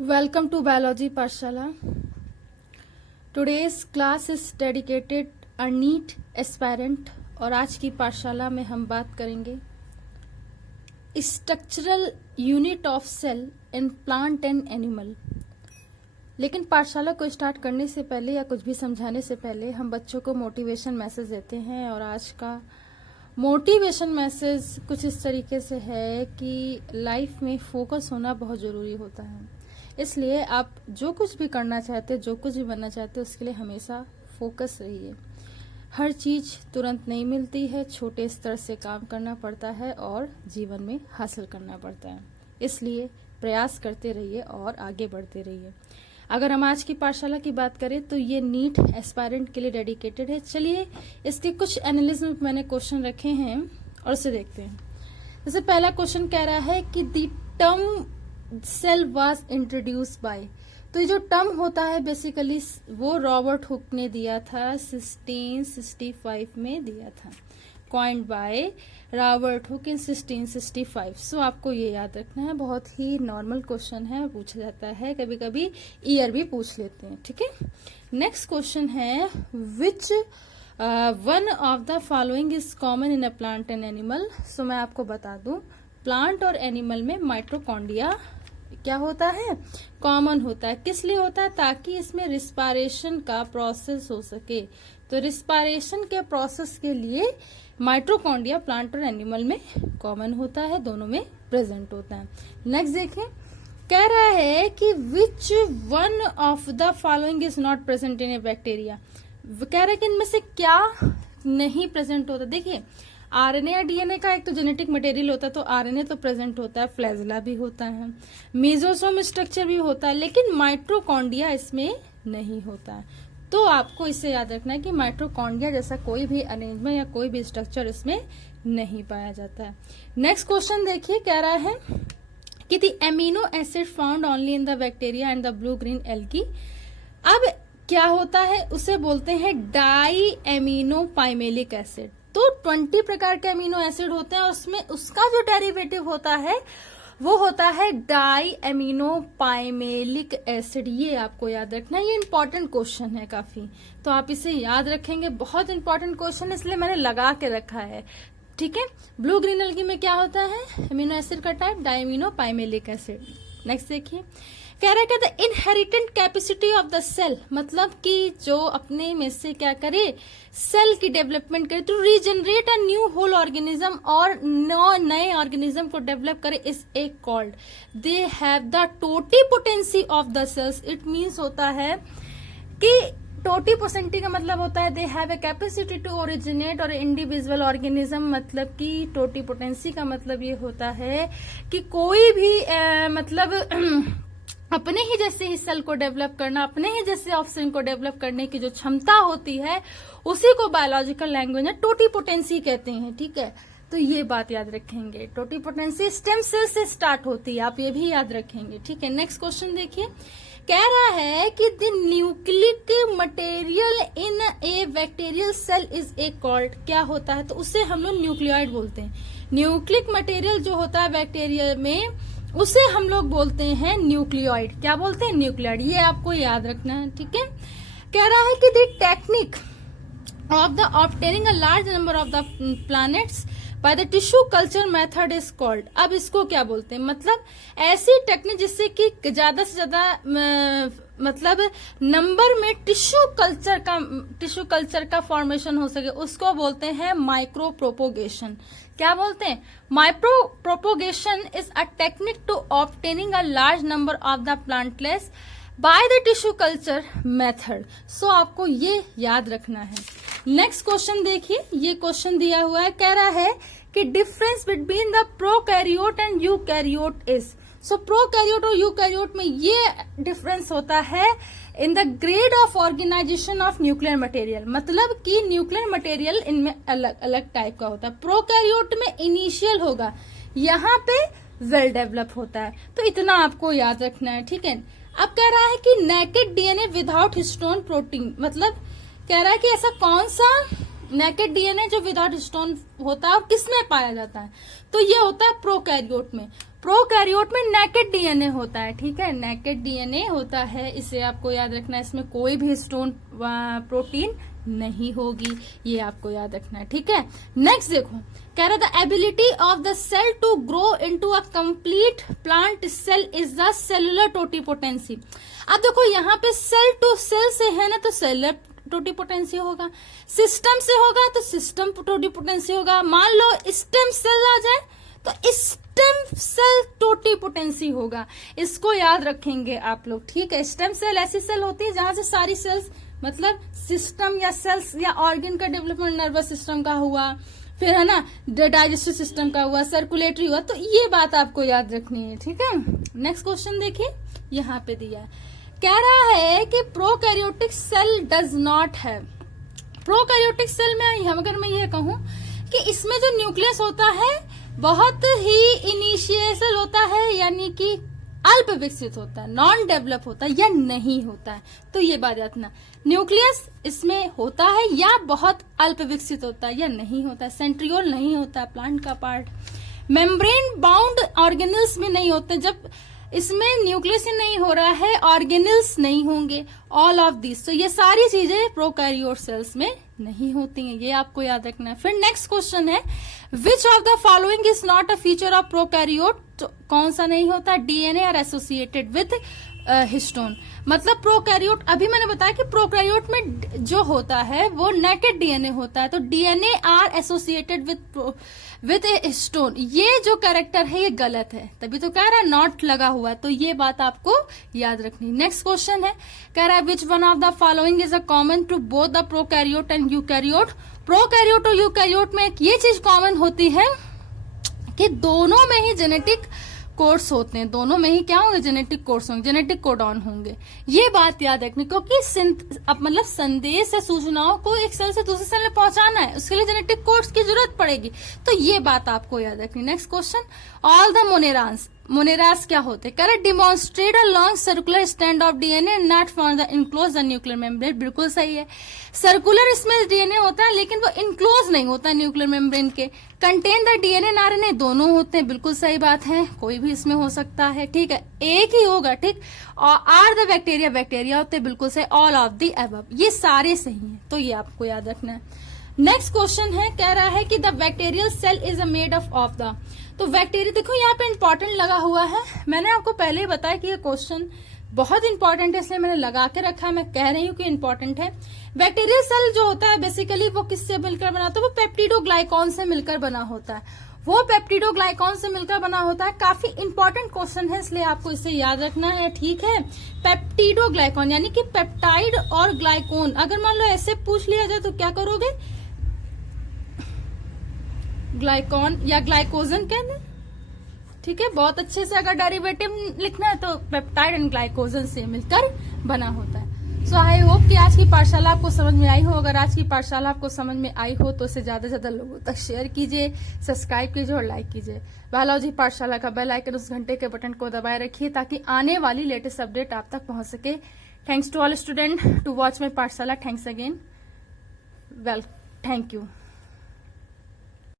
Welcome to Biology Pathshala. Today's class is dedicated a NEET aspirant और आज की पाठशाला में हम बात करेंगे structural unit of cell in plant and animal. लेकिन पाठशाला को स्टार्ट करने से पहले या कुछ भी समझाने से पहले हम बच्चों को मोटिवेशन मैसेज देते हैं और आज का मोटिवेशन मैसेज कुछ इस तरीके से है कि लाइफ में फोकस होना बहुत ज़रूरी होता है। इसलिए आप जो कुछ भी करना चाहते, जो कुछ भी बनना चाहते, उसके लिए हमेशा फोकस रहिए। हर चीज़ तुरंत नहीं मिलती है, छोटे स्तर से काम करना पड़ता है और जीवन में हासिल करना पड़ता है। इसलिए प्रयास करते रहिए और आगे बढ़ते रहिए। अगर हम आज की पाठशाला की बात करें तो ये नीट एस्पायरेंट के लिए डेडिकेटेड है। चलिए इसके कुछ एनालिज्म में मैंने क्वेश्चन रखे हैं और उसे देखते हैं। जैसे पहला क्वेश्चन कह रहा है कि the term cell was introduced by, तो ये जो टर्म होता है बेसिकली वो रॉबर्ट हुक ने दिया था, 1665 में दिया था। कॉइन्ड बाय रॉबर्ट हुक इन 1665। सो आपको ये याद रखना है, बहुत ही नॉर्मल क्वेश्चन है, पूछा जाता है, कभी कभी ईयर भी पूछ लेते हैं। ठीक है, नेक्स्ट क्वेश्चन है which one of the following is common in a plant and animal. So मैं आपको बता दूं, प्लांट और एनिमल में माइटोकॉन्ड्रिया क्या होता है, कॉमन होता है। किस लिए होता है? ताकि इसमें रिस्पायरेशन का प्रोसेस हो सके। तो रिस्पायरेशन के प्रोसेस के लिए माइटोकॉन्ड्रिया प्लांट और एनिमल में कॉमन होता है, दोनों में प्रेजेंट होता है। नेक्स्ट देखें, कह रहा है कि विच one of the following is not present in A bacteria. कह रहा है कि इनमें से क्या नहीं प्रेजेंट होता। देखिए, आरएनए या डीएनए का एक तो जेनेटिक मटेरियल होता है, तो आरएनए तो प्रेजेंट होता है, फ्लैजेला भी होता है, मेसोसोम स्ट्रक्चर भी होता है, लेकिन माइटोकॉन्ड्रिया इसमें नहीं होता है। तो आपको इसे याद रखना है कि माइटोकॉन्ड्रिया जैसा कोई भी अरेंजमेंट या कोई भी स्ट्रक्चर इसमें नहीं पाया जाता है। नेक्स्ट क्वेश्चन देखिए, कह रहा है कि the amino acid found only in the bacteria and the blue green algae. अब क्या होता है, उसे बोलते हैं डाई एमिनो पाइमेलिक एसिड। तो 20 प्रकार के अमीनो एसिड होते हैं और उसमें उसका जो डेरिवेटिव होता है वो होता है डाई एमिनो पाइमेलिक एसिड। ये आपको याद रखना है, ये इंपॉर्टेंट क्वेश्चन है काफी, तो आप इसे याद रखेंगे। बहुत इंपॉर्टेंट क्वेश्चन है, इसलिए मैंने लगा के रखा है। ठीक है, ब्लू ग्रीन एल्गी में क्या होता है, एमिनो एसिड का type di amino pimelic acid. Next देखिए, कह रहा है कि the inherent capacity of the cell, मतलब कि जो अपने में से क्या करे, सेल की डेवलपमेंट करे, to regenerate a new whole organism, और नए ऑर्गेनिज्म को डेवलप करे, is a called. They have the totipotency of the cells. It means होता है कि टोटिपोटेंसी का मतलब होता है they have a capacity to originate और इंडिविजुअल ऑर्गेनिज्म। मतलब कि टोटिपोटेंसी का मतलब ये होता है कि कोई भी मतलब अपने ही जैसे ही सेल को डेवलप करना, अपने ही जैसे ऑप्शन को डेवलप करने की जो क्षमता होती है, उसी को बायोलॉजिकल लैंग्वेज में टोटिपोटेंसी कहते हैं। ठीक है, तो ये बात याद रखेंगे, टोटिपोटेंसी स्टेम सेल से स्टार्ट होती है, आप ये भी याद रखेंगे। ठीक है, नेक्स्ट क्वेश्चन देखिए, कह रहा है कि the nucleic material in a bacterial cell is a called. क्या होता है, तो उसे हम लोग न्यूक्लियोइड बोलते हैं। न्यूक्लिक मटेरियल जो होता है बैक्टीरिया में, उसे हम लोग बोलते हैं न्यूक्लियोइड। क्या बोलते हैं, न्यूक्लियोइड। ये आपको याद रखना है। ठीक है, कह रहा है कि the technique of the obtaining a large number of the planets bye the tissue culture method is called. अब इसको क्या बोलते हैं, मतलब ऐसी टेक्निक जिससे कि ज्यादा से ज्यादा मतलब नंबर में टिश्यू कल्चर का फॉर्मेशन हो सके, उसको बोलते हैं माइक्रो प्रोपोगेशन। क्या बोलते हैं, micro propagation is a technique to obtaining a large number of the plantlets by the tissue culture method. So आपको ये याद रखना है। नेक्स्ट क्वेश्चन देखिए, ये क्वेश्चन दिया हुआ है, कह रहा है कि difference between the prokaryote and eukaryote is. So prokaryote और यूकैरियोट में ये डिफरेंस होता है in the grade of organization of nuclear material. मतलब कि न्यूक्लियर मटेरियल इनमें अलग अलग टाइप का होता है। प्रोकैरियोट में इनिशियल होगा, यहाँ पे वेल डेवलप होता है। तो इतना आपको याद रखना है। ठीक है, अब कह रहा है कि naked DNA without histone protein, मतलब कह रहा है कि ऐसा कौन सा नेकेड डीएनए जो विदाउट हिस्टोन होता है और किसमें पाया जाता है, तो ये होता है प्रोकैरियोट में। प्रोकैरियोट में नेकेड डीएनए होता है, ठीक है, नेकेड डीएनए होता है, इसे आपको याद रखना है। इसमें कोई भी हिस्टोन प्रोटीन नहीं होगी, ये आपको याद रखना है, ठीक है। नेक्स्ट देखो, कह रहा the ability of the cell to grow into a complete plant cell is the cellular totipotency. अब देखो यहाँ पे सेल टू सेल से है ना, तो सेलुलर टोटिपोटेंसी होगा, सिस्टम से होगा तो सिस्टम टोटिपोटेंसी होगा। मान लो स्टेम सेल आ जाए तो स्टेम सेल टोटिपोटेंसी होगा, इसको याद रखेंगे आप लोग, ठीक है। स्टेम सेल ऐसी सेल होती है जहां से सारी सेल्स, मतलब सिस्टम या सेल्स या ऑर्गन का डेवलपमेंट नर्वस सिस्टम का हुआ, फिर है ना डाइजेस्टिव सिस्टम का हुआ, सर्कुलेटरी हुआ, तो ये बात आपको याद रखनी है, ठीक है। नेक्स्ट क्वेश्चन देखिए, यहाँ पे दिया है, कह रहा है कि प्रोकैरियोटिक सेल डज नॉट है। प्रोकैरियोटिक सेल में अगर मैं ये कहूं कि इसमें जो न्यूक्लियस होता है बहुत ही इनिशियल होता है, यानी कि अल्प विकसित होता है, नॉन डेवलप होता है या नहीं होता है, तो ये बात रखना, न्यूक्लियस इसमें होता है या बहुत अल्प विकसित होता है या नहीं होता है, सेंट्रियोल नहीं होता है प्लांट का पार्ट, मेम्ब्रेन बाउंड ऑर्गेनल्स में नहीं होते, जब इसमें न्यूक्लियस नहीं हो रहा है ऑर्गेनल्स नहीं होंगे, ऑल ऑफ दिस, तो ये सारी चीजें प्रोकैरियोट सेल्स में नहीं होती हैं, ये आपको याद रखना है। फिर नेक्स्ट क्वेश्चन है, which of the following is not a feature of prokaryote, तो कौन सा नहीं होता, DNA are associated with histone. मतलब प्रोकैरियोट, अभी मैंने बताया कि प्रोकैरियोट में जो होता है वो नेकेड डीएनए होता है, तो DNA are associated with histone, ये जो कैरेक्टर है ये गलत है, तभी तो कह रहा है नॉट लगा हुआ है, तो ये बात आपको याद रखनी। नेक्स्ट क्वेश्चन है, कह रहा है which one of the following is a common to both the prokaryote and eukaryote. Prokaryote और यूकैरियोट में एक ये चीज कॉमन होती है कि दोनों में ही जेनेटिक कोड्स होते हैं, दोनों में ही क्या होंगे, जेनेटिक कोड्स होंगे, जेनेटिक कोडॉन होंगे, ये बात याद रखनी, क्योंकि अब मतलब संदेश या सूचनाओं को एक सेल से दूसरे सेल में पहुंचाना है, उसके लिए जेनेटिक कोड्स की जरूरत पड़ेगी, तो ये बात आपको याद रखनी। नेक्स्ट क्वेश्चन, ऑल द मोनेरास क्या होते हैं, correct, demonstrate a long circular stand of DNA not found the enclose the nuclear membrane, बिल्कुल सही है, सर्कुलर इसमें डीएनए होता है लेकिन वो इनक्लोज नहीं होता न्यूक्लियर मेम्ब्रेन के, contain the DNA and RNA दोनों होते हैं, बिल्कुल सही बात है, कोई भी इसमें हो सकता है, ठीक है, एक ही होगा, ठीक, और आर द बैक्टीरिया होते हैं, बिल्कुल सही, ऑल ऑफ द अबव, ये सारे सही हैं, तो ये आपको याद रखना है। नेक्स्ट क्वेश्चन है, कह रहा है कि the bacterial cell is a made of the, तो बैक्टीरिया, देखो यहाँ पे इंपॉर्टेंट लगा हुआ है, मैंने आपको पहले ही बताया कि ये क्वेश्चन बहुत इंपॉर्टेंट है, इसलिए मैंने लगा के रखा है, मैं कह रही हूँ कि इंपॉर्टेंट है। बैक्टीरियल सेल जो होता है बेसिकली वो किससे मिलकर बना होता है, वो पेप्टिडोग्लाइकॉन से मिलकर बना होता है, वो पेप्टिडोग्लाइकॉन से मिलकर बना होता है, काफी इंपॉर्टेंट क्वेश्चन है, इसलिए आपको इसे याद रखना है, ठीक है। पेप्टिडोग्लाइकॉन यानी कि पेप्टाइड और ग्लाइकोन, अगर मान लो ऐसे पूछ लिया जाए तो क्या करोगे, ग्लाइकॉन या ग्लाइकोजन कहते हैं, ठीक है, बहुत अच्छे से अगर डेरिवेटिव लिखना है तो पेप्टाइड एंड ग्लाइकोजन से मिलकर बना होता है। सो आई होप कि आज की पाठशाला आपको समझ में आई हो, अगर आज की पाठशाला आपको समझ में आई हो तो इसे ज्यादा से ज्यादा लोगों तक शेयर कीजिए, सब्सक्राइब कीजिए और लाइक कीजिए। बालाजी पाठशाला का बेल आइकन, उस घंटे के बटन को दबाए रखिए ताकि आने वाली लेटेस्ट अपडेट आप तक पहुंच सके। Thanks to all student to watch my Pathshala, thanks again, well, thank you.